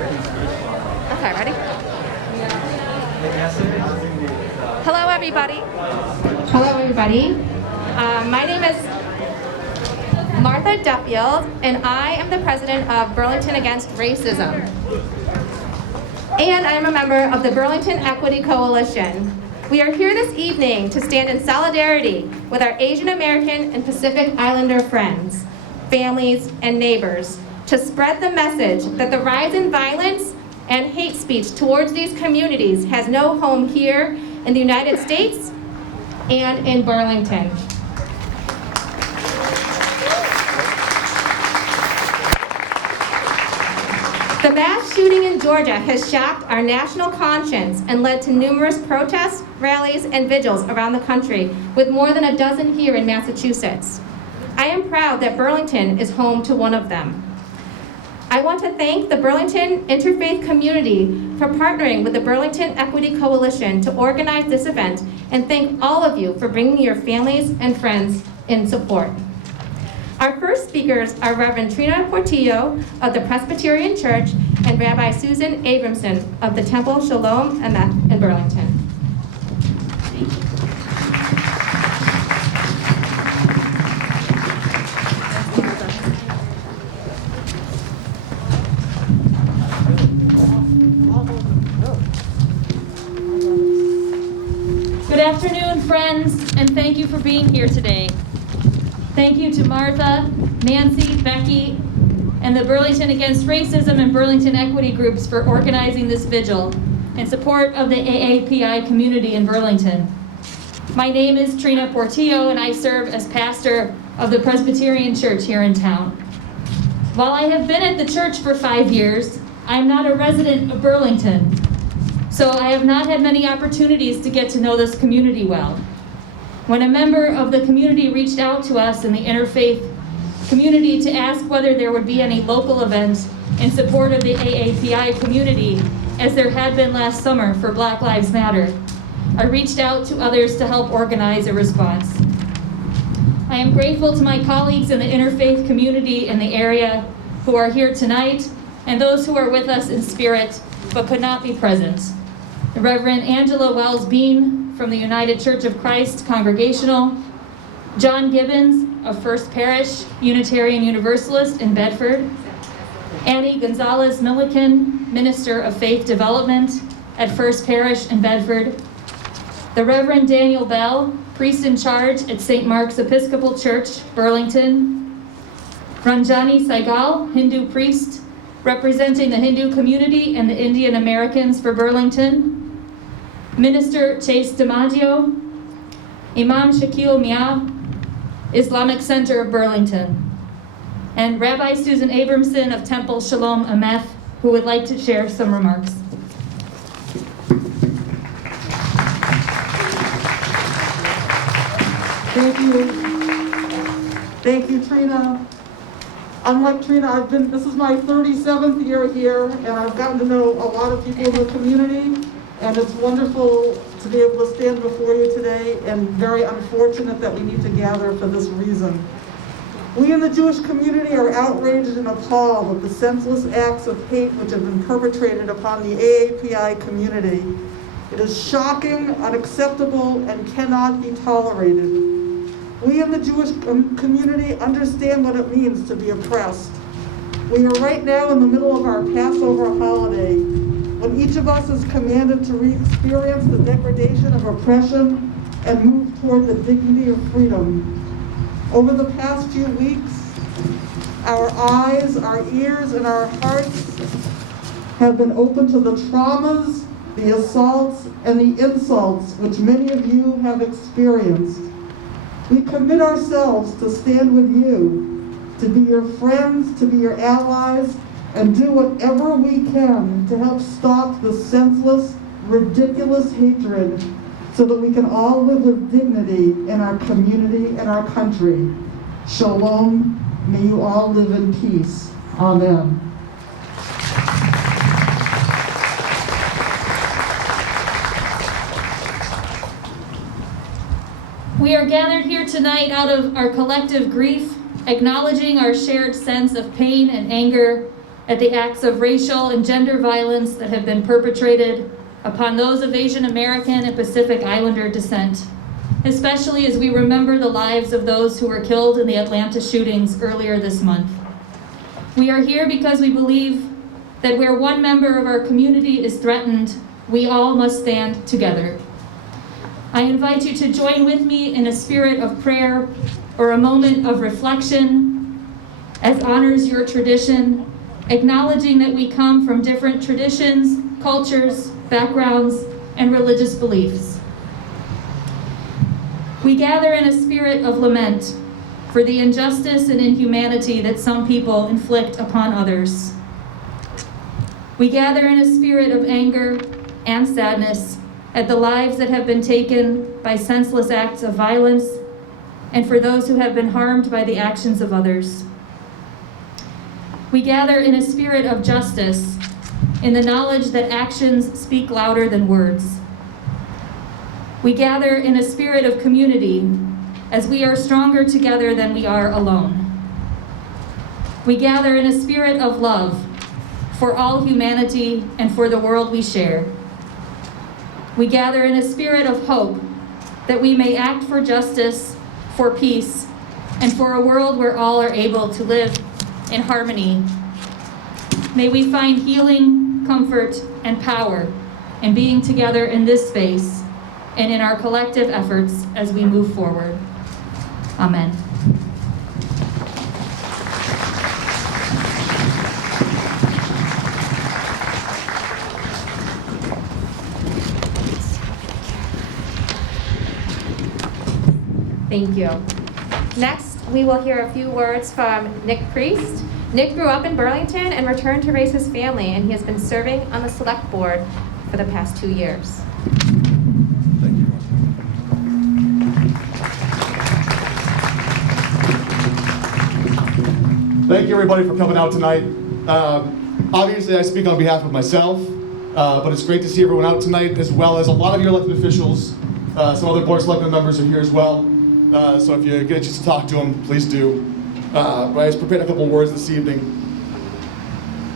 Okay, ready? Hello, everybody. Hello, everybody. My name is Martha Duffield, and I am the president of Burlington Against Racism. And I am a member of the Burlington Equity Coalition. We are here this evening to stand in solidarity with our Asian American and Pacific Islander friends, families, and neighbors to spread the message that the rise in violence and hate speech towards these communities has no home here in the United States and in Burlington. The mass shooting in Georgia has shocked our national conscience and led to numerous protests, rallies, and vigils around the country, with more than a dozen here in Massachusetts. I am proud that Burlington is home to one of them. I want to thank the Burlington interfaith community for partnering with the Burlington Equity Coalition to organize this event, and thank all of you for bringing your families and friends in support. Our first speakers are Reverend Trina Portillo of the Presbyterian Church and Rabbi Susan Abramson of the Temple Shalom Emeth in Burlington. Good afternoon, friends, and thank you for being here today. Thank you to Martha, Nancy, Becky, and the Burlington Against Racism and Burlington Equity groups for organizing this vigil in support of the AAPI community in Burlington. My name is Trina Portillo, and I serve as pastor of the Presbyterian Church here in town. While I have been at the church for 5 years, I am not a resident of Burlington, so I have not had many opportunities to get to know this community well. When a member of the community reached out to us in the interfaith community to ask whether there would be any local events in support of the AAPI community, as there had been last summer for Black Lives Matter, I reached out to others to help organize a response. I am grateful to my colleagues in the interfaith community in the area who are here tonight, and those who are with us in spirit but could not be present. The Reverend Angela Wells-Bean from the United Church of Christ Congregational, John Gibbons of First Parish Unitarian Universalist in Bedford, Annie Gonzalez-Milliken, Minister of Faith Development at First Parish in Bedford, the Reverend Daniel Bell, Priest in Charge at St. Mark's Episcopal Church, Burlington, Ranjani Saigal, Hindu priest, representing the Hindu community and the Indian Americans for Burlington, Minister Chase DiMaggio, Imam Shakil Mia, Islamic Center of Burlington, and Rabbi Susan Abramson of Temple Shalom Emeth, who would like to share some remarks. Thank you. Thank you, Trina. Unlike Trina, this is my 37th year here, and I've gotten to know a lot of people in the community, and it's wonderful to be able to stand before you today, and very unfortunate that we need to gather for this reason. We in the Jewish community are outraged and appalled at the senseless acts of hate which have been perpetrated upon the AAPI community. It is shocking, unacceptable, and cannot be tolerated. We in the Jewish community understand what it means to be oppressed. We are right now in the middle of our Passover holiday, when each of us is commanded to re-experience the degradation of oppression and move toward the dignity of freedom. Over the past few weeks, our eyes, our ears, and our hearts have been open to the traumas, the assaults, and the insults which many of you have experienced. We commit ourselves to stand with you, to be your friends, to be your allies, and do whatever we can to help stop the senseless, ridiculous hatred so that we can all live with dignity in our community and our country. Shalom, may you all live in peace. Amen. We are gathered here tonight out of our collective grief, acknowledging our shared sense of pain and anger at the acts of racial and gender violence that have been perpetrated upon those of Asian American and Pacific Islander descent, especially as we remember the lives of those who were killed in the Atlanta shootings earlier this month. We are here because we believe that where one member of our community is threatened, we all must stand together. I invite you to join with me in a spirit of prayer or a moment of reflection as honors your tradition, acknowledging that we come from different traditions, cultures, backgrounds, and religious beliefs. We gather in a spirit of lament for the injustice and inhumanity that some people inflict upon others. We gather in a spirit of anger and sadness at the lives that have been taken by senseless acts of violence and for those who have been harmed by the actions of others. We gather in a spirit of justice, in the knowledge that actions speak louder than words. We gather in a spirit of community, as we are stronger together than we are alone. We gather in a spirit of love for all humanity and for the world we share. We gather in a spirit of hope that we may act for justice, for peace, and for a world where all are able to live in harmony. May we find healing, comfort, and power in being together in this space and in our collective efforts as we move forward. Amen. Thank you. Next, we will hear a few words from Nick Priest. Nick grew up in Burlington and returned to raise his family, and he has been serving on the select board for the past 2 years. Thank you. Thank you, everybody, for coming out tonight. Obviously, I speak on behalf of myself, but it's great to see everyone out tonight, as well as a lot of your elected officials. Some other board of selectmen members are here as well. So if you get a chance to talk to them, please do. But I just prepared a couple words this evening.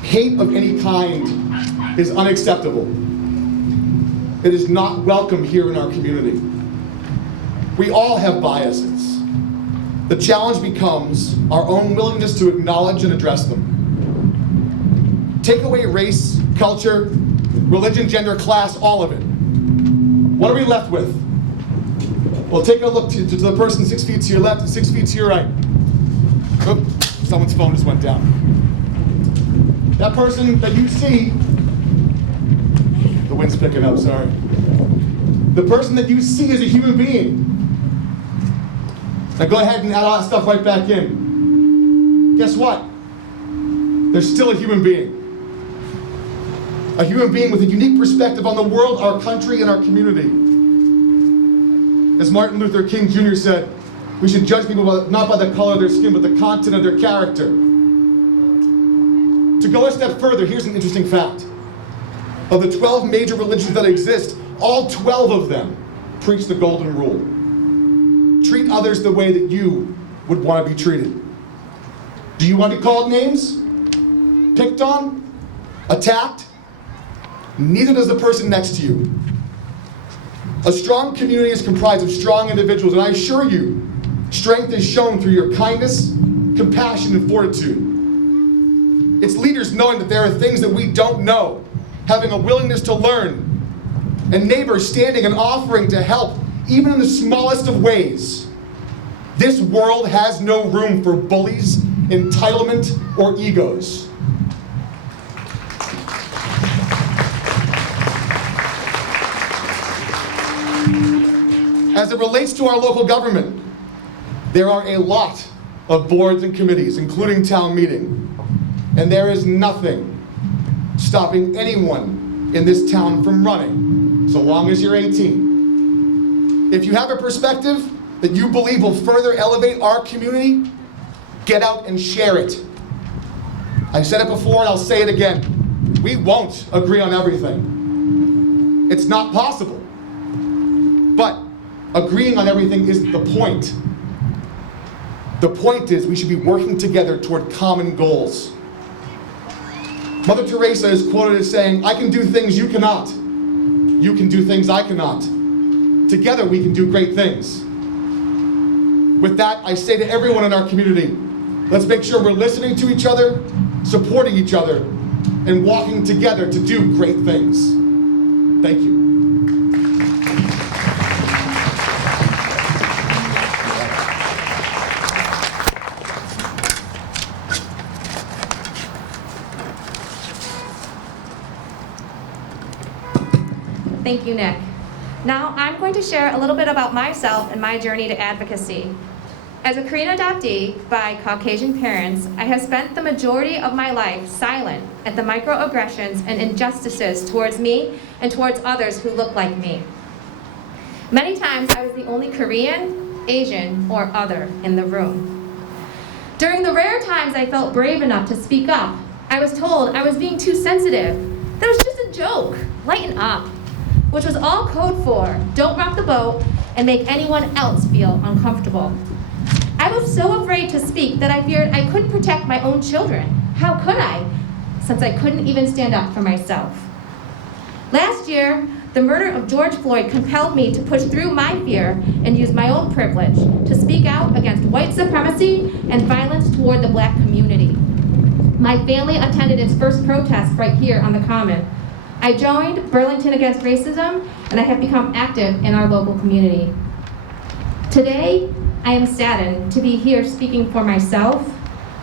Hate of any kind is unacceptable. It is not welcome here in our community. We all have biases. The challenge becomes our own willingness to acknowledge and address them. Take away race, culture, religion, gender, class, all of it. What are we left with? Well, take a look to the person 6 feet to your left and 6 feet to your right. Oop, someone's phone just went down. That person that you see, the wind's picking up, sorry. The person that you see is a human being. Now go ahead and add all that stuff right back in. Guess what? They're still a human being. A human being with a unique perspective on the world, our country, and our community. As Martin Luther King Jr. said, we should judge people not by the color of their skin, but the content of their character. To go a step further, here's an interesting fact. Of the 12 major religions that exist, all 12 of them preach the golden rule. Treat others the way that you would want to be treated. Do you want to be called names? Picked on? Attacked? Neither does the person next to you. A strong community is comprised of strong individuals, and I assure you, strength is shown through your kindness, compassion, and fortitude. It's leaders knowing that there are things that we don't know, having a willingness to learn, and neighbors standing and offering to help, even in the smallest of ways. This world has no room for bullies, entitlement, or egos. As it relates to our local government, there are a lot of boards and committees, including town meeting, and there is nothing stopping anyone in this town from running, so long as you're 18. If you have a perspective that you believe will further elevate our community, get out and share it. I've said it before and I'll say it again. We won't agree on everything. It's not possible. But agreeing on everything isn't the point. The point is we should be working together toward common goals. Mother Teresa is quoted as saying, "I can do things you cannot. You can do things I cannot. Together we can do great things." With that, I say to everyone in our community, let's make sure we're listening to each other, supporting each other, and walking together to do great things. Thank you. Thank you, Nick. Now, I'm going to share a little bit about myself and my journey to advocacy. As a Korean adoptee by Caucasian parents, I have spent the majority of my life silent at the microaggressions and injustices towards me and towards others who look like me. Many times, I was the only Korean, Asian, or other in the room. During the rare times I felt brave enough to speak up, I was told I was being too sensitive. That was just a joke. Lighten up. Which was all code for don't rock the boat and make anyone else feel uncomfortable. I was so afraid to speak that I feared I couldn't protect my own children. How could I? Since I couldn't even stand up for myself. Last year, the murder of George Floyd compelled me to push through my fear and use my own privilege to speak out against white supremacy and violence toward the Black community. My family attended its first protest right here on the Common. I joined Burlington Against Racism, and I have become active in our local community. Today, I am saddened to be here speaking for myself,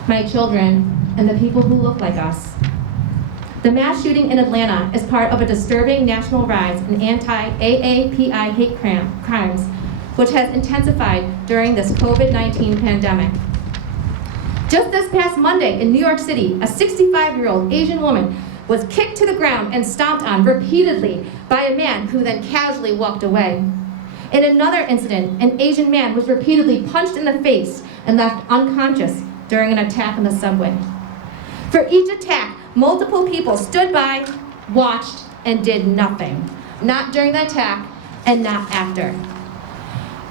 my children, and the people who look like us. The mass shooting in Atlanta is part of a disturbing national rise in anti-AAPI hate crimes, which has intensified during this COVID-19 pandemic. Just this past Monday in New York City, a 65-year-old Asian woman was kicked to the ground and stomped on repeatedly by a man who then casually walked away. In another incident, an Asian man was repeatedly punched in the face and left unconscious during an attack on the subway. For each attack, multiple people stood by, watched, and did nothing. Not during the attack and not after.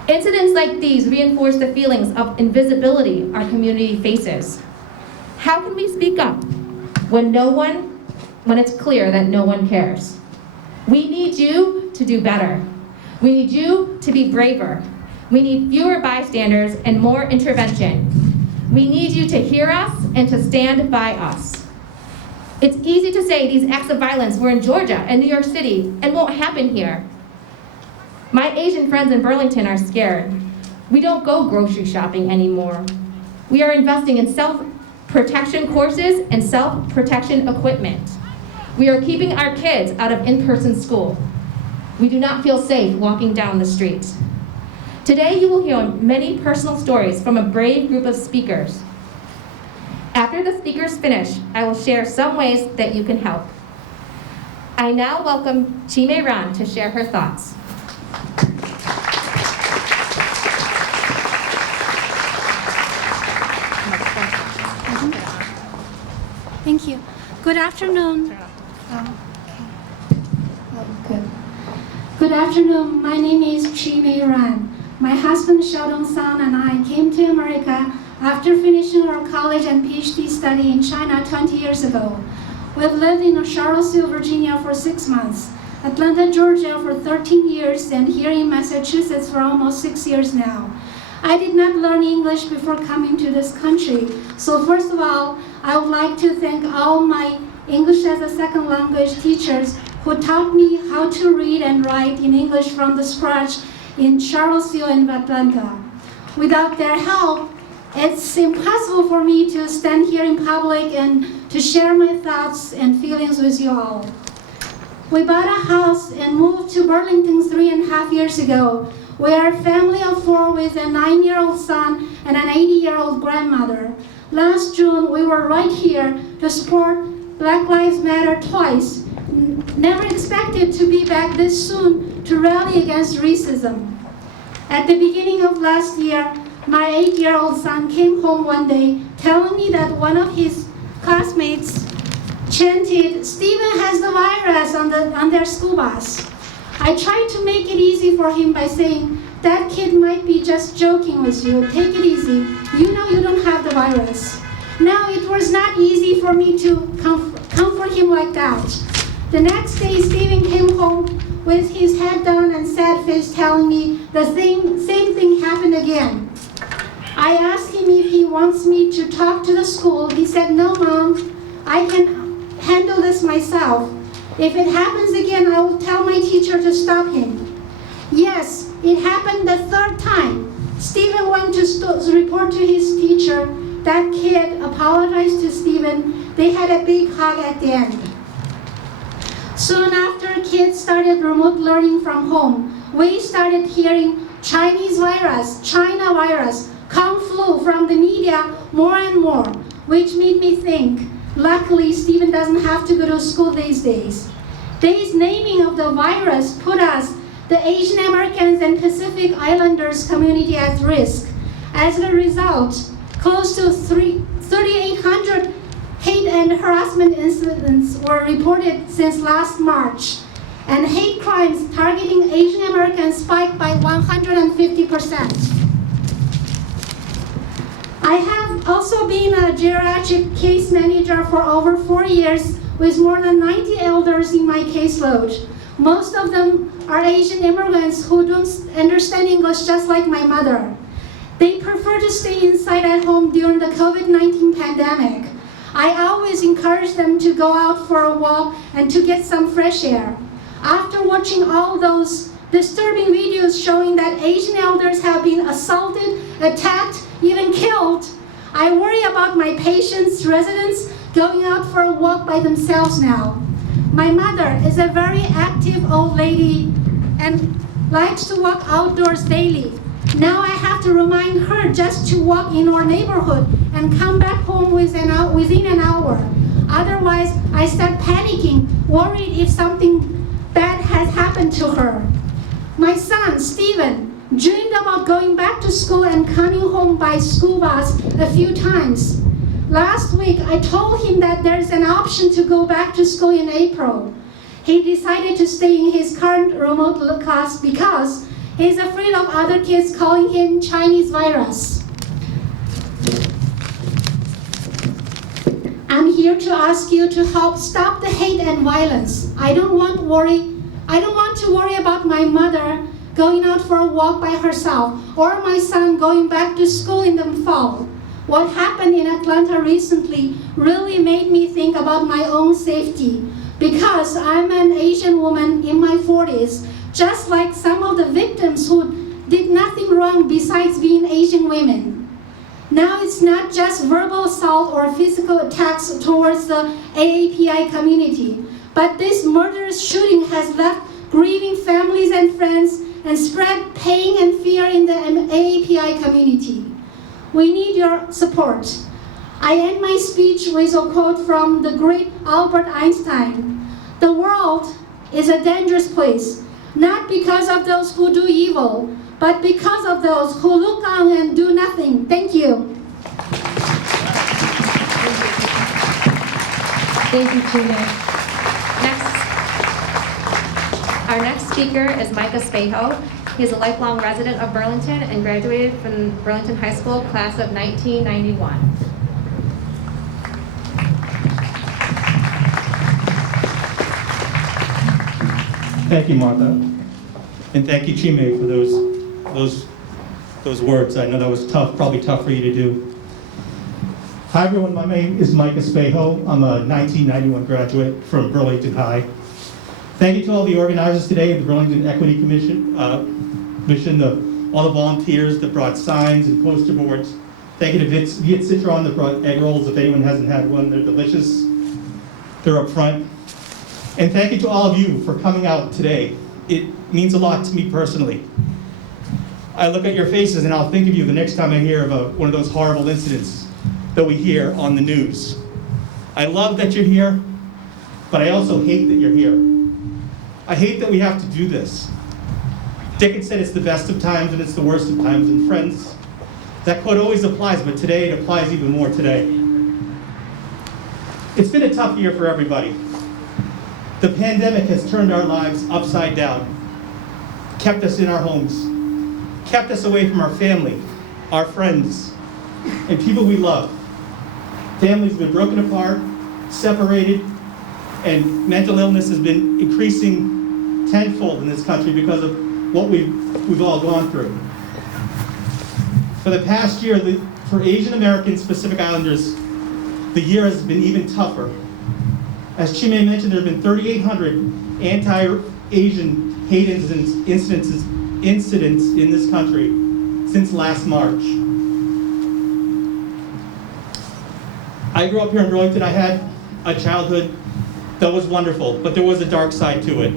Incidents like these reinforce the feelings of invisibility our community faces. How can we speak up when it's clear that no one cares? We need you to do better. We need you to be braver. We need fewer bystanders and more intervention. We need you to hear us and to stand by us. It's easy to say these acts of violence were in Georgia and New York City and won't happen here. My Asian friends in Burlington are scared. We don't go grocery shopping anymore. We are investing in self-protection courses and self-protection equipment. We are keeping our kids out of in-person school. We do not feel safe walking down the street. Today you will hear many personal stories from a brave group of speakers. After the speakers finish, I will share some ways that you can help. I now welcome Chime Ran to share her thoughts. Thank you. Good afternoon. Good afternoon. My name is Chime Ran. My husband Sheldon San and I came to America after finishing our college and PhD study in China 20 years ago. We've lived in Charlottesville, Virginia for 6 months, Atlanta, Georgia for 13 years, and here in Massachusetts for almost 6 years now. I did not learn English before coming to this country. So first of all, I would like to thank all my English as a second language teachers who taught me how to read and write in English from the scratch in Charlottesville and Atlanta. Without their help, it's impossible for me to stand here in public and to share my thoughts and feelings with you all. We bought a house and moved to Burlington 3.5 years ago. We are a family of 4 with a 9-year-old son and an 80-year-old grandmother. Last June, we were right here to support Black Lives Matter twice. Never expected to be back this soon to rally against racism. At the beginning of last year, my 8-year-old son came home one day telling me that one of his classmates chanted, "Stephen has the virus" on their school bus. I tried to make it easy for him by saying, "That kid might be just joking with you. Take it easy. You know you don't have the virus." Now, it was not easy for me to comfort him like that. The next day, Stephen came home with his head down and sad face, telling me the same thing happened again. I asked him if he wants me to talk to the school. He said, "No, Mom, I can handle this myself. If it happens again, I will tell my teacher to stop him." Yes, it happened the third time. Stephen went to report to his teacher. That kid apologized to Stephen. They had a big hug at the end. Soon after, kids started remote learning from home. We started hearing Chinese virus, China virus, Kung flu from the media more and more, which made me think, luckily Stephen doesn't have to go to school these days. This naming of the virus put us, the Asian Americans and Pacific Islanders community, at risk. As a result, close to 3,800 hate and harassment incidents were reported since last March, and hate crimes targeting Asian Americans spiked by 150%. I have also been a geriatric case manager for over 4 years with more than 90 elders in my caseload. Most of them are Asian immigrants who don't understand English, just like my mother. They prefer to stay inside at home during the COVID-19 pandemic. I always encourage them to go out for a walk and to get some fresh air. After watching all those disturbing videos showing that Asian elders have been assaulted, attacked, even killed, I worry about my patients, residents, going out for a walk by themselves now. My mother is a very active old lady and likes to walk outdoors daily. Now I have to remind her just to walk in our neighborhood and come back home within an hour. Otherwise, I start panicking, worried if something bad has happened to her. My son, Stephen, dreamed about going back to school and coming home by school bus a few times. Last week, I told him that there's an option to go back to school in April. He decided to stay in his current remote class because he's afraid of other kids calling him Chinese virus. I'm here to ask you to help stop the hate and violence. I don't want to worry about my mother going out for a walk by herself or my son going back to school in the fall. What happened in Atlanta recently really made me think about my own safety, because I'm an Asian woman in my 40s, just like some of the victims who did nothing wrong besides being Asian women. Now it's not just verbal assault or physical attacks towards the AAPI community, but this murderous shooting has left grieving families and friends and spread pain and fear in the AAPI community. We need your support. I end my speech with a quote from the great Albert Einstein. "The world is a dangerous place, not because of those who do evil, but because of those who look on and do nothing." Thank you. Thank you, Gina. Our next speaker is Micah Spaho. He is a lifelong resident of Burlington and graduated from Burlington High School, class of 1991. Thank you, Martha, and thank you, Chime, for those words. I know that was tough, probably tough for you to do. Hi, everyone. My name is Micah Spaho. I'm a 1991 graduate from Burlington High. Thank you to all the organizers today, the Burlington Equity Commission, all the volunteers that brought signs and poster boards. Thank you to Viet Citron that brought egg rolls. If anyone hasn't had one, they're delicious. They're up front. And thank you to all of you for coming out today. It means a lot to me personally. I look at your faces and I'll think of you the next time I hear about one of those horrible incidents that we hear on the news. I love that you're here, but I also hate that you're here. I hate that we have to do this. Dickens said it's the best of times and it's the worst of times. And friends, that quote always applies, but today it applies even more today. It's been a tough year for everybody. The pandemic has turned our lives upside down, kept us in our homes, kept us away from our family, our friends, and people we love. Families have been broken apart, separated, And mental illness has been increasing tenfold in this country because of what we've all gone through. For the past year, for Asian Americans, Pacific Islanders, the year has been even tougher. As Chime mentioned, there have been 3,800 anti-Asian hate incidents in this country since last March. I grew up here in Burlington. I had a childhood that was wonderful, but there was a dark side to it.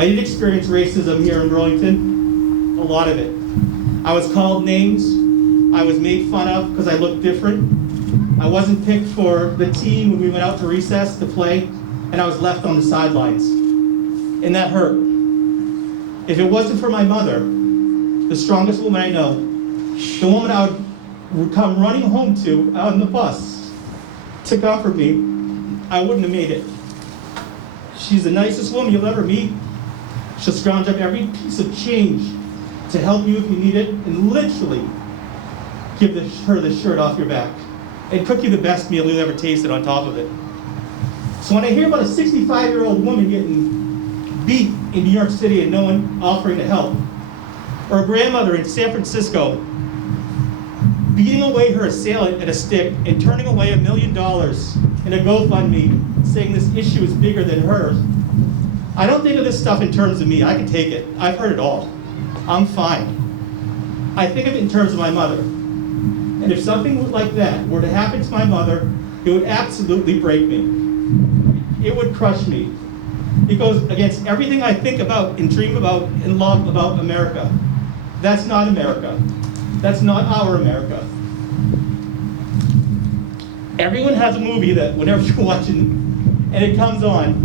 I did experience racism here in Burlington, a lot of it. I was called names. I was made fun of because I looked different. I wasn't picked for the team when we went out to recess to play, and I was left on the sidelines. And that hurt. If it wasn't for my mother, the strongest woman I know, the woman I would come running home to on the bus to comfort me, I wouldn't have made it. She's the nicest woman you'll ever meet. She'll scrounge up every piece of change to help you if you need it, and literally give her the shirt off your back and cook you the best meal you'll ever tasted on top of it. So when I hear about a 65-year-old woman getting beat in New York City and no one offering to help, or a grandmother in San Francisco beating away her assailant at a stick and turning away $1 million in a GoFundMe saying this issue is bigger than hers, I don't think of this stuff in terms of me. I can take it. I've heard it all. I'm fine. I think of it in terms of my mother. And if something like that were to happen to my mother, it would absolutely break me. It would crush me. It goes against everything I think about and dream about and love about America. That's not America. That's not our America. Everyone has a movie that whenever you're watching and it comes on,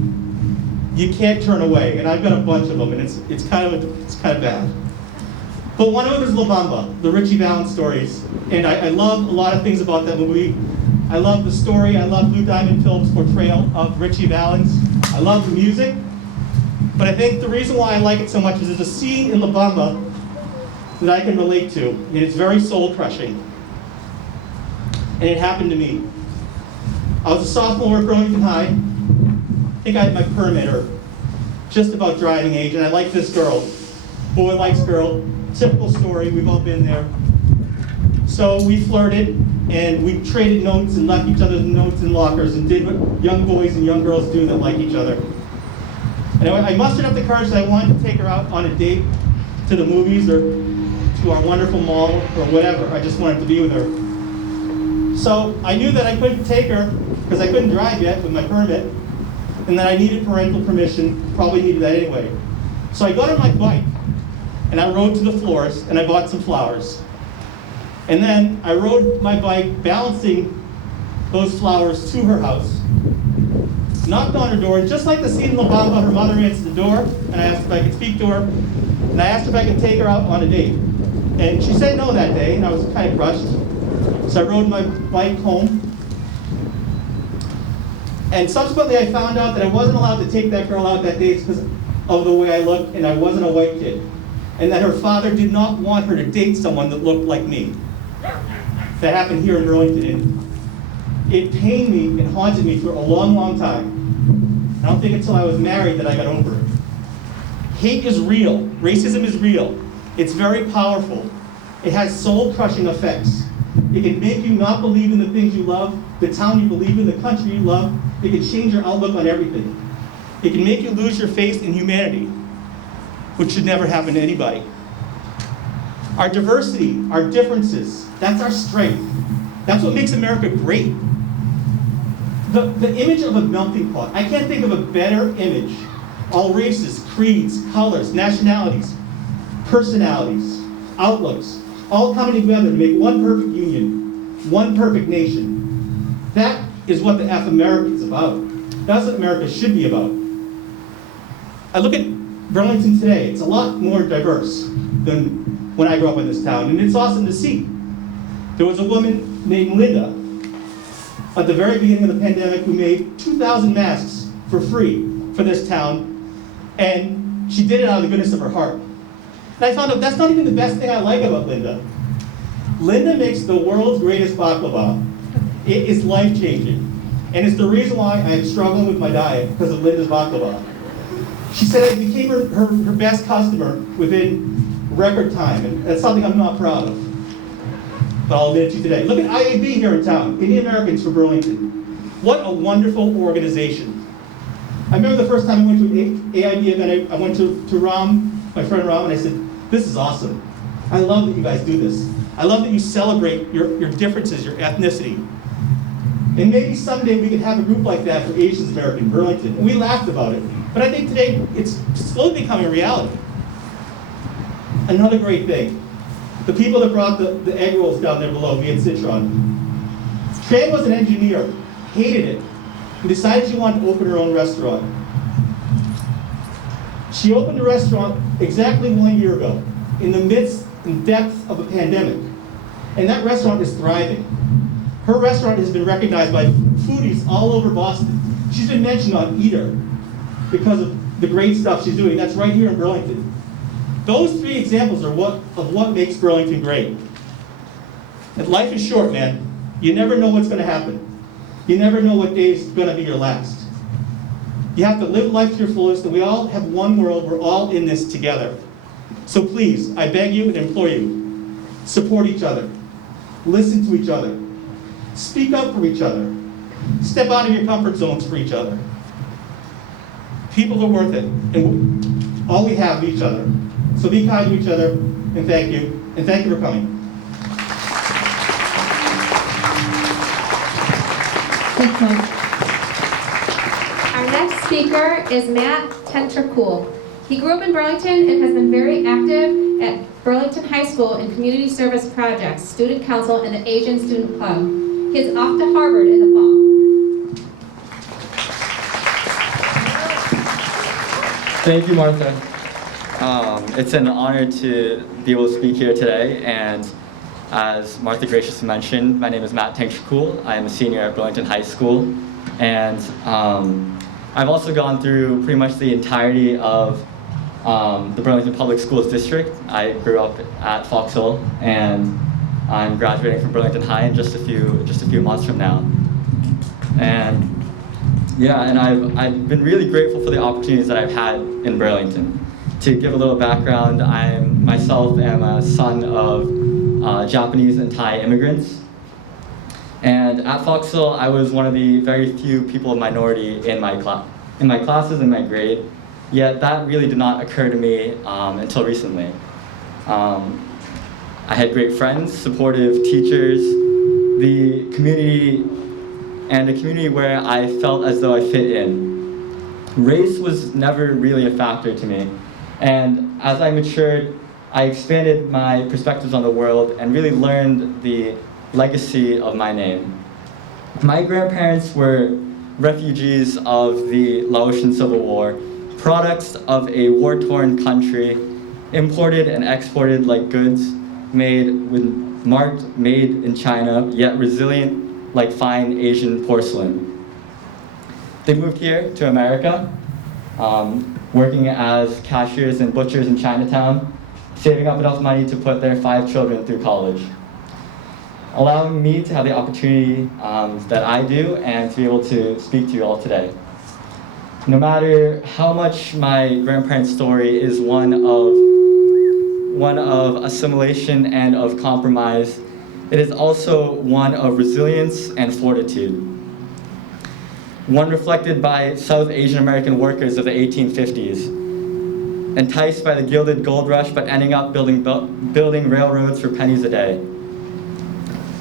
you can't turn away. And I've got a bunch of them, and it's kind of bad. But one of them is La Bamba, the Ritchie Valens stories. And I love a lot of things about that movie. I love the story. I love Lou Diamond Phillips' portrayal of Ritchie Valens. I love the music. But I think the reason why I like it so much is there's a scene in La Bamba that I can relate to. And it's very soul-crushing. And it happened to me. I was a sophomore at Burlington High. I think I had my permit or just about driving age, and I liked this girl. Boy likes girl. Typical story, we've all been there. So we flirted, and we traded notes and left each other's notes in lockers and did what young boys and young girls do that like each other. And I mustered up the courage that I wanted to take her out on a date to the movies or to our wonderful mall or whatever. I just wanted to be with her. So I knew that I couldn't take her because I couldn't drive yet with my permit, and that I needed parental permission, probably needed that anyway. So I got on my bike, and I rode to the florist, and I bought some flowers. And then I rode my bike, balancing those flowers to her house, knocked on her door, and just like the scene in La Bamba, her mother answered the door, and I asked if I could speak to her, and I asked if I could take her out on a date. And she said no that day, and I was kind of crushed. So I rode my bike home. And subsequently I found out that I wasn't allowed to take that girl out that day because of the way I looked, and I wasn't a white kid. And that her father did not want her to date someone that looked like me. That happened here in Burlington, and it pained me and haunted me for a long, long time. I don't think until I was married that I got over it. Hate is real. Racism is real. It's very powerful. It has soul-crushing effects. It can make you not believe in the things you love, the town you believe in, the country you love. It can change your outlook on everything. It can make you lose your faith in humanity, which should never happen to anybody. Our diversity, our differences, that's our strength. That's what makes America great. The image of a melting pot, I can't think of a better image. All races, creeds, colors, nationalities, personalities, outlooks, all coming together to make one perfect union, one perfect nation. That is what the F America is about. That's what America should be about. I look at Burlington today, it's a lot more diverse than when I grew up in this town, and it's awesome to see. There was a woman named Linda at the very beginning of the pandemic who made 2,000 masks for free for this town, and she did it out of the goodness of her heart. And I found out that's not even the best thing I like about Linda. Linda makes the world's greatest baklava. It is life-changing. And it's the reason why I am struggling with my diet, because of Linda's baklava. She said I became her best customer within record time, and that's something I'm not proud of. But I'll admit it to you today. Look at IAB here in town, Indian Americans for Burlington. What a wonderful organization. I remember the first time I went to an AIB event, I went to Ram, my friend Ram, and I said, this is awesome. I love that you guys do this. I love that you celebrate your differences, your ethnicity. And maybe someday we could have a group like that for Asians American Burlington. And we laughed about it. But I think today it's slowly becoming a reality. Another great thing. The people that brought the egg rolls down there below, me and Citron. Tran was an engineer, hated it, and decided she wanted to open her own restaurant. She opened a restaurant exactly 1 year ago, in the midst and depth of a pandemic. And that restaurant is thriving. Her restaurant has been recognized by foodies all over Boston. She's been mentioned on Eater because of the great stuff she's doing. That's right here in Burlington. Those three examples are of what makes Burlington great. And life is short, man. You never know what's going to happen. You never know what day is going to be your last. You have to live life to your fullest, and we all have one world. We're all in this together. So please, I beg you and implore you, support each other. Listen to each other. Speak up for each other. Step out of your comfort zones for each other. People are worth it, and all we have is each other. So be kind to each other, and thank you for coming. Thanks, Mike. Our next speaker is Matt Tentercool. He grew up in Burlington and has been very active at Burlington High School in community service projects, student council, and the Asian Student Club. He is off to Harvard in the fall. Thank you, Martha. It's an honor to be able to speak here today, and as Martha graciously mentioned, my name is Matt Tentercool. I am a senior at Burlington High School, and I've also gone through pretty much the entirety of the Burlington Public Schools District. I grew up at Foxhill, and I'm graduating from Burlington High in just a few months from now. And yeah, and I've been really grateful for the opportunities that I've had in Burlington. To give a little background, I myself am a son of Japanese and Thai immigrants. And at Foxhill, I was one of the very few people of minority in my classes, in my grade. Yet that really did not occur to me until recently. I had great friends, supportive teachers, the community, and a community where I felt as though I fit in. Race was never really a factor to me. And as I matured, I expanded my perspectives on the world and really learned the legacy of my name. My grandparents were refugees of the Laotian Civil War, products of a war-torn country, imported and exported like goods, marked made in China, yet resilient like fine Asian porcelain. They moved here to America, working as cashiers and butchers in Chinatown, saving up enough money to put their 5 children through college, allowing me to have the opportunity that I do and to be able to speak to you all today. No matter how much my grandparents' story is one of assimilation and of compromise, it is also one of resilience and fortitude. One reflected by South Asian American workers of the 1850s, enticed by the gilded gold rush but ending up building railroads for pennies a day.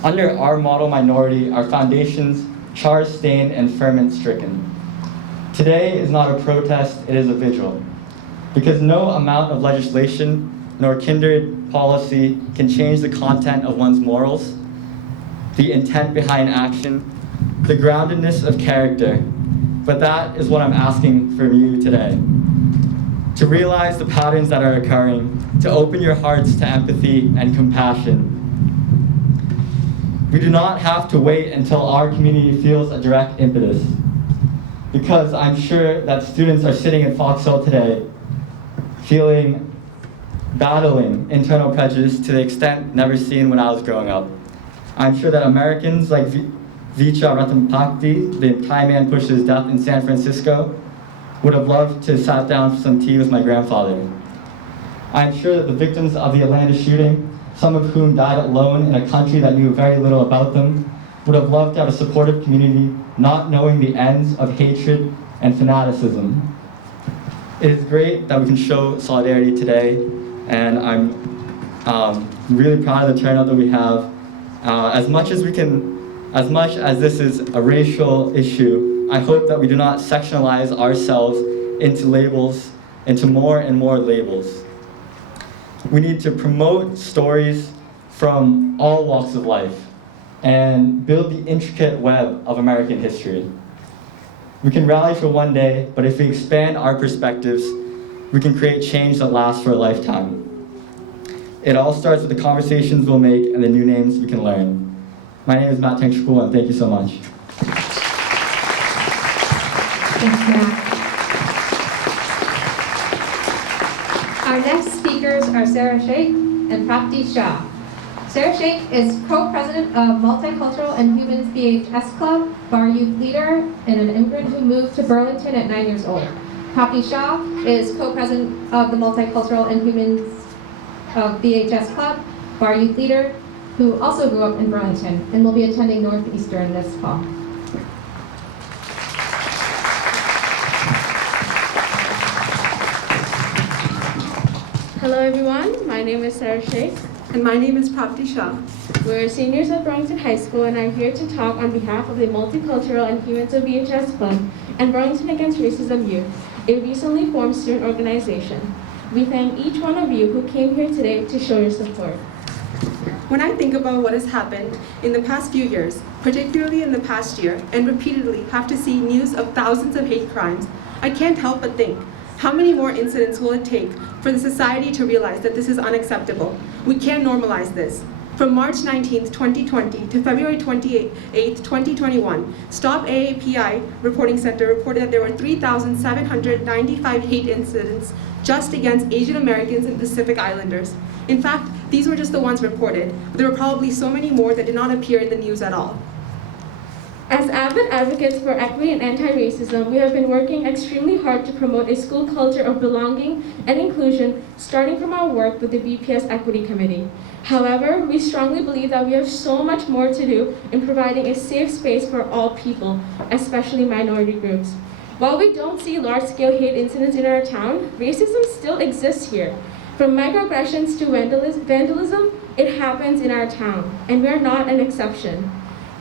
Under our model minority, our foundations char-stained and ferment-stricken. Today is not a protest, it is a vigil. Because no amount of legislation nor kindred policy can change the content of one's morals, the intent behind action, the groundedness of character. But that is what I'm asking from you today. To realize the patterns that are occurring, to open your hearts to empathy and compassion. We do not have to wait until our community feels a direct impetus, because I'm sure that students are sitting in Foxhill today battling internal prejudice to the extent never seen when I was growing up. I'm sure that Americans like Vigil, the Thai man pushed his death in San Francisco, would have loved to have sat down for some tea with my grandfather. I'm sure that the victims of the Atlanta shooting, some of whom died alone in a country that knew very little about them, would have loved to have a supportive community, not knowing the ends of hatred and fanaticism. It is great that we can show solidarity today, and I'm really proud of the turnout that we have. As much as this is a racial issue, I hope that we do not sectionalize ourselves into labels, into more and more labels. We need to promote stories from all walks of life and build the intricate web of American history. We can rally for one day, but if we expand our perspectives, we can create change that lasts for a lifetime. It all starts with the conversations we'll make and the new names we can learn. My name is Matt Tankshakul, and thank you so much. Thanks, Matt. Our next speakers are Sarah Sheikh and Prapti Shah. Sarah Sheikh is co-president of Multicultural and Humans BHS Club, bar youth leader, and an immigrant who moved to Burlington at 9 years old. Prapti Shah is co-president of the Multicultural and Humans BHS Club, bar youth leader, who also grew up in Burlington and will be attending Northeastern this fall. Hello everyone, my name is Sarah Sheikh. And my name is Prapti Shah. We're seniors at Burlington High School and I'm here to talk on behalf of the Multicultural and Humans of BHS Club and Burlington Against Racism Youth, a recently formed student organization. We thank each one of you who came here today to show your support. When I think about what has happened in the past few years, particularly in the past year, and repeatedly have to see news of thousands of hate crimes, I can't help but think, how many more incidents will it take for the society to realize that this is unacceptable? We can't normalize this. From March 19th, 2020 to February 28th, 2021, Stop AAPI Reporting Center reported that there were 3,795 hate incidents just against Asian Americans and Pacific Islanders. In fact, these were just the ones reported, but there were probably so many more that did not appear in the news at all. As avid advocates for equity and anti-racism, we have been working extremely hard to promote a school culture of belonging and inclusion, starting from our work with the BPS Equity Committee. However, we strongly believe that we have so much more to do in providing a safe space for all people, especially minority groups. While we don't see large-scale hate incidents in our town, racism still exists here. From microaggressions to vandalism, it happens in our town, and we are not an exception.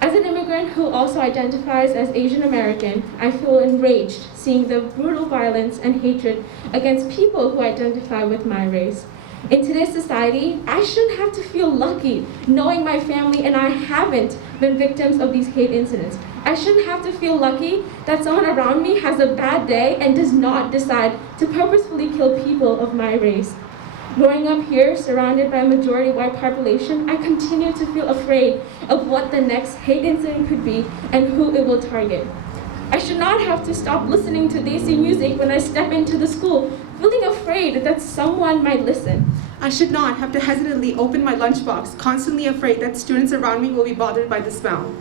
As an immigrant who also identifies as Asian American, I feel enraged seeing the brutal violence and hatred against people who identify with my race. In today's society, I shouldn't have to feel lucky knowing my family and I haven't been victims of these hate incidents. I shouldn't have to feel lucky that someone around me has a bad day and does not decide to purposefully kill people of my race. Growing up here, surrounded by a majority white population, I continue to feel afraid of what the next hate incident could be and who it will target. I should not have to stop listening to Desi music when I step into the school, feeling afraid that someone might listen. I should not have to hesitantly open my lunchbox, constantly afraid that students around me will be bothered by the smell.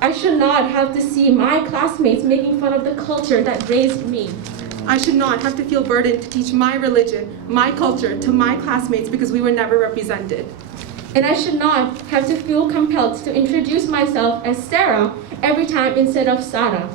I should not have to see my classmates making fun of the culture that raised me. I should not have to feel burdened to teach my religion, my culture, to my classmates because we were never represented. And I should not have to feel compelled to introduce myself as Sarah every time instead of Sarah.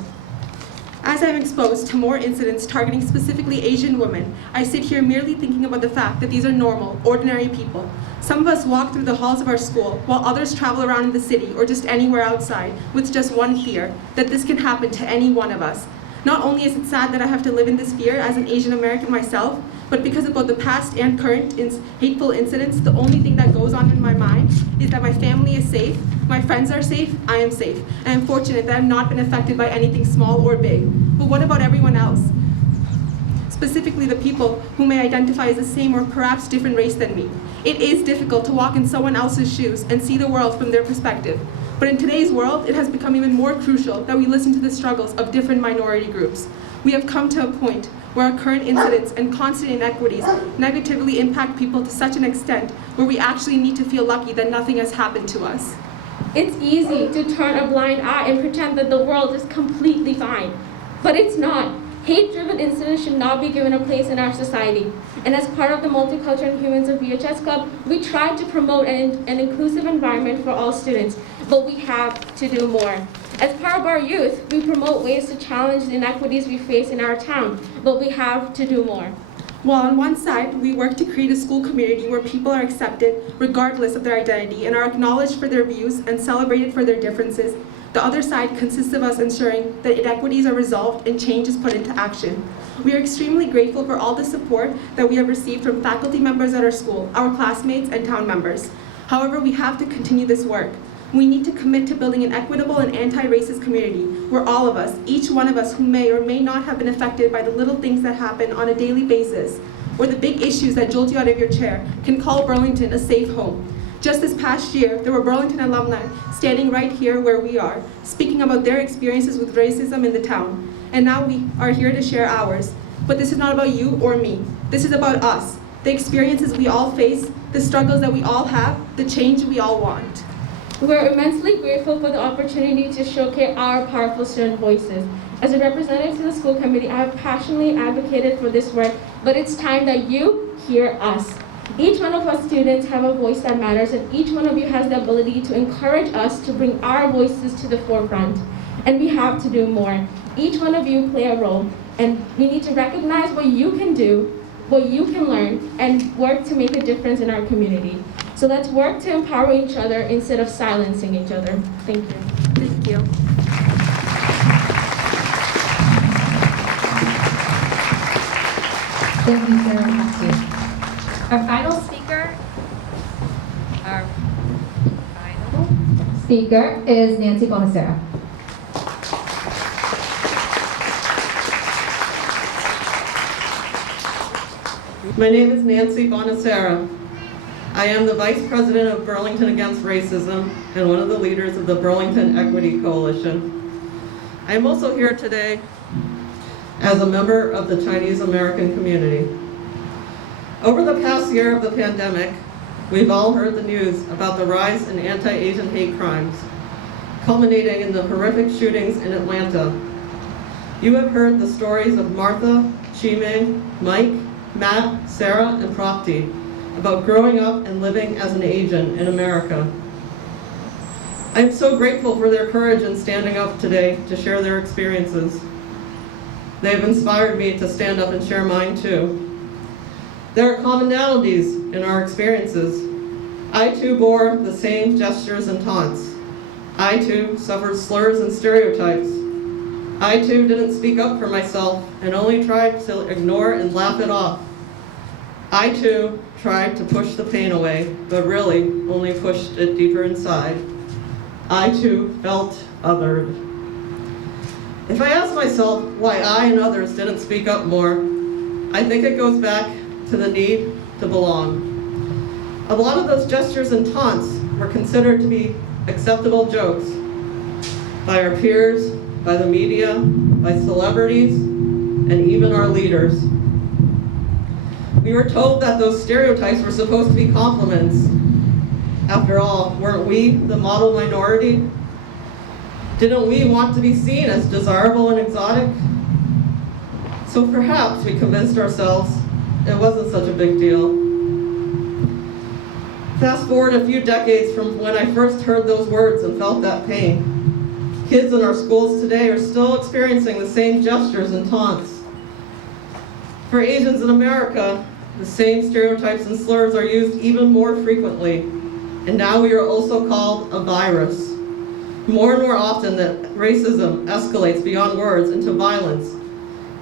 As I'm exposed to more incidents targeting specifically Asian women, I sit here merely thinking about the fact that these are normal, ordinary people. Some of us walk through the halls of our school, while others travel around in the city or just anywhere outside with just one fear, that this can happen to any one of us. Not only is it sad that I have to live in this fear as an Asian American myself, but because of both the past and current hateful incidents, the only thing that goes on in my mind is that my family is safe, my friends are safe, I am safe. And I'm fortunate that I've not been affected by anything small or big. But what about everyone else? Specifically the people who may identify as the same or perhaps different race than me. It is difficult to walk in someone else's shoes and see the world from their perspective. But in today's world, it has become even more crucial that we listen to the struggles of different minority groups. We have come to a point where our current incidents and constant inequities negatively impact people to such an extent where we actually need to feel lucky that nothing has happened to us. It's easy to turn a blind eye and pretend that the world is completely fine, but it's not. Hate-driven incidents should not be given a place in our society. And as part of the Multicultural and Humans of VHS Club, we try to promote an inclusive environment for all students, but we have to do more. As part of our youth, we promote ways to challenge the inequities we face in our town, but we have to do more. While on one side, we work to create a school community where people are accepted regardless of their identity and are acknowledged for their views and celebrated for their differences, the other side consists of us ensuring that inequities are resolved and change is put into action. We are extremely grateful for all the support that we have received from faculty members at our school, our classmates, and town members. However, we have to continue this work. We need to commit to building an equitable and anti-racist community where all of us, each one of us who may or may not have been affected by the little things that happen on a daily basis, or the big issues that jolt you out of your chair, can call Burlington a safe home. Just this past year, there were Burlington alumni standing right here where we are, speaking about their experiences with racism in the town. And now we are here to share ours. But this is not about you or me. This is about us, the experiences we all face, the struggles that we all have, the change we all want. We're immensely grateful for the opportunity to showcase our powerful student voices. As a representative to the school committee, I have passionately advocated for this work, but it's time that you hear us. Each one of us students have a voice that matters, and each one of you has the ability to encourage us to bring our voices to the forefront. And we have to do more. Each one of you play a role, and we need to recognize what you can do, what you can learn, and work to make a difference in our community. So let's work to empower each other instead of silencing each other. Thank you. Thank you. Thank you, Sarah. Thank you. Our final speaker is Nancy Bonacera. My name is Nancy Bonacera. I am the Vice President of Burlington Against Racism and one of the leaders of the Burlington Equity Coalition. I am also here today as a member of the Chinese American community. Over the past year of the pandemic, we've all heard the news about the rise in anti-Asian hate crimes, culminating in the horrific shootings in Atlanta. You have heard the stories of Martha, Chimay, Mike, Matt, Sarah, and Prakti about growing up and living as an Asian in America. I am so grateful for their courage in standing up today to share their experiences. They have inspired me to stand up and share mine too. There are commonalities in our experiences. I too bore the same gestures and taunts. I too suffered slurs and stereotypes. I too didn't speak up for myself and only tried to ignore and laugh it off. I too tried to push the pain away, but really only pushed it deeper inside. I too felt othered. If I ask myself why I and others didn't speak up more, I think it goes back to the need to belong. A lot of those gestures and taunts were considered to be acceptable jokes by our peers, by the media, by celebrities, and even our leaders. We were told that those stereotypes were supposed to be compliments. After all, weren't we the model minority? Didn't we want to be seen as desirable and exotic? So perhaps we convinced ourselves it wasn't such a big deal. Fast forward a few decades from when I first heard those words and felt that pain. Kids in our schools today are still experiencing the same gestures and taunts. For Asians in America, the same stereotypes and slurs are used even more frequently. And now we are also called a virus. More and more often that racism escalates beyond words into violence,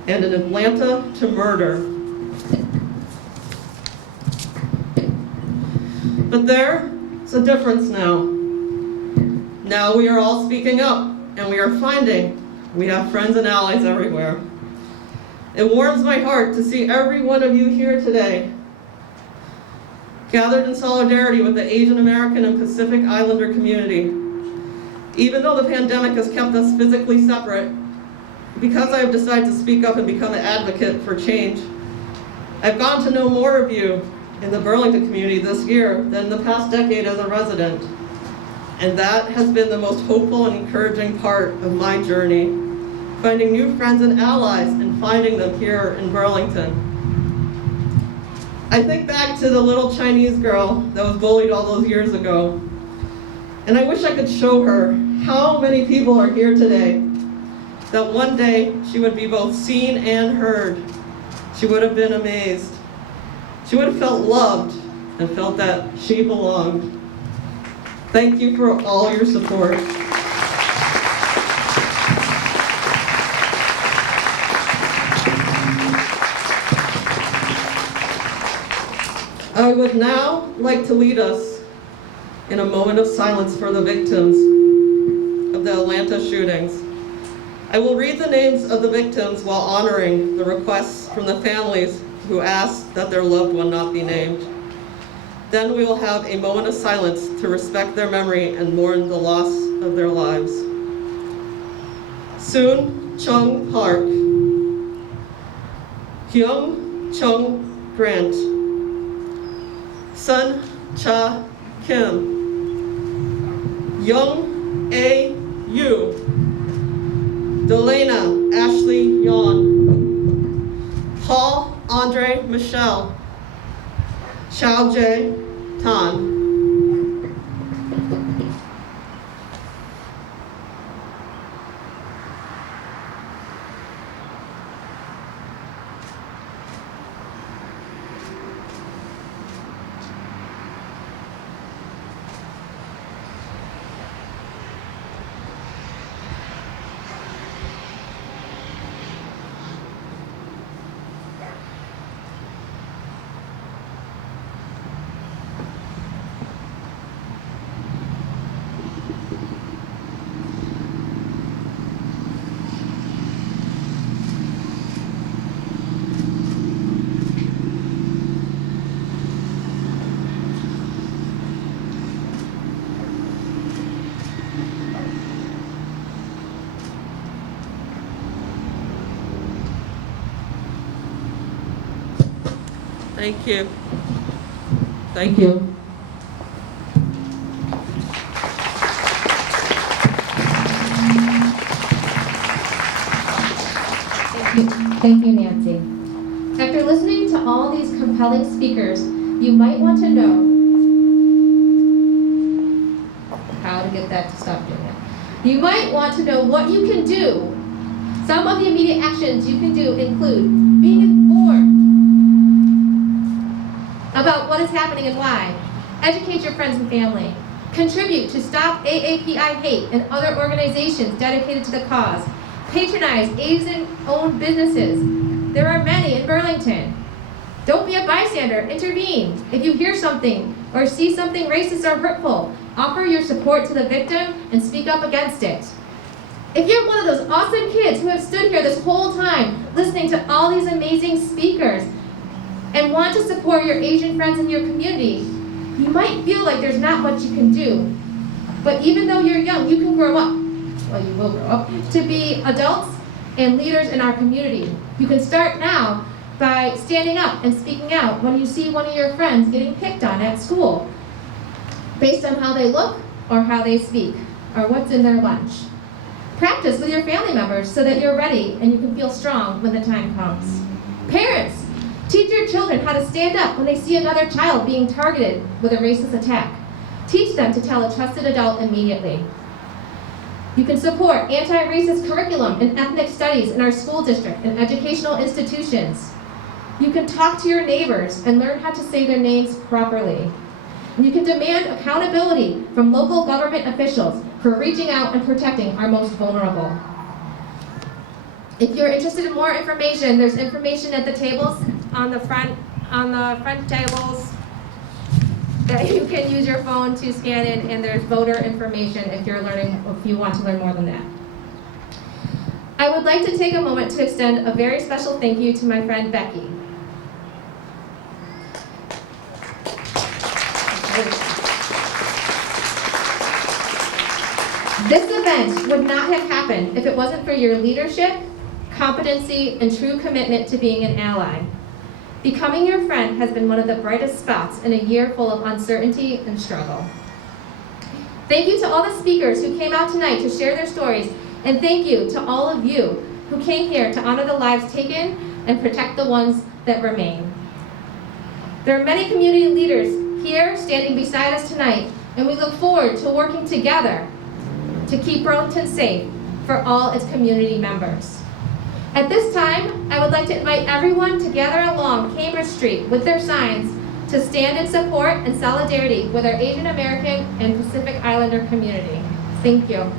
and in Atlanta to murder. But there's a difference now. Now we are all speaking up, and we are finding we have friends and allies everywhere. It warms my heart to see every one of you here today, gathered in solidarity with the Asian American and Pacific Islander community. Even though the pandemic has kept us physically separate, because I have decided to speak up and become an advocate for change, I've gotten to know more of you in the Burlington community this year than in the past decade as a resident. And that has been the most hopeful and encouraging part of my journey, finding new friends and allies and finding them here in Burlington. I think back to the little Chinese girl that was bullied all those years ago, and I wish I could show her how many people are here today, that one day she would be both seen and heard. She would have been amazed. She would have felt loved and felt that she belonged. Thank you for all your support. I would now like to lead us in a moment of silence for the victims of the Atlanta shootings. I will read the names of the victims while honoring the requests from the families who asked that their loved one not be named. Then we will have a moment of silence to respect their memory and mourn the loss of their lives. Soon Chung Park, Hyung Chung Grant, Sun Cha Kim, Young A Yu, Delana Ashley Yon, Paul Andre Michelle, Xiao Jie Tan. Thank you. Thank you. Thank you, Nancy. After listening to all these compelling speakers, you might want to know how to get that to stop doing that. You might want to know what you can do. Some of the immediate actions you can do include being informed about what is happening and why. Educate your friends and family. Contribute to Stop AAPI Hate and other organizations dedicated to the cause. Patronize Asian-owned businesses. There are many in Burlington. Don't be a bystander, intervene. If you hear something or see something racist or hurtful, offer your support to the victim and speak up against it. If you're one of those awesome kids who have stood here this whole time listening to all these amazing speakers and want to support your Asian friends in your community, you might feel like there's not much you can do. But even though you're young, you can grow up. Well, you will grow up to be adults and leaders in our community. You can start now by standing up and speaking out when you see one of your friends getting picked on at school based on how they look or how they speak or what's in their lunch. Practice with your family members so that you're ready and you can feel strong when the time comes. Parents, teach your children how to stand up when they see another child being targeted with a racist attack. Teach them to tell a trusted adult immediately. You can support anti-racist curriculum and ethnic studies in our school district and educational institutions. You can talk to your neighbors and learn how to say their names properly. And you can demand accountability from local government officials for reaching out and protecting our most vulnerable. If you're interested in more information, there's information at the tables on the front tables that you can use your phone to scan in, and there's voter information if you want to learn more than that. I would like to take a moment to extend a very special thank you to my friend Becky. This event would not have happened if it wasn't for your leadership, competency, and true commitment to being an ally. Becoming your friend has been one of the brightest spots in a year full of uncertainty and struggle. Thank you to all the speakers who came out tonight to share their stories, and thank you to all of you who came here to honor the lives taken and protect the ones that remain. There are many community leaders here standing beside us tonight, and we look forward to working together to keep Burlington safe for all its community members. At this time, I would like to invite everyone to gather along Cambridge Street with their signs to stand in support and solidarity with our Asian American and Pacific Islander community. Thank you.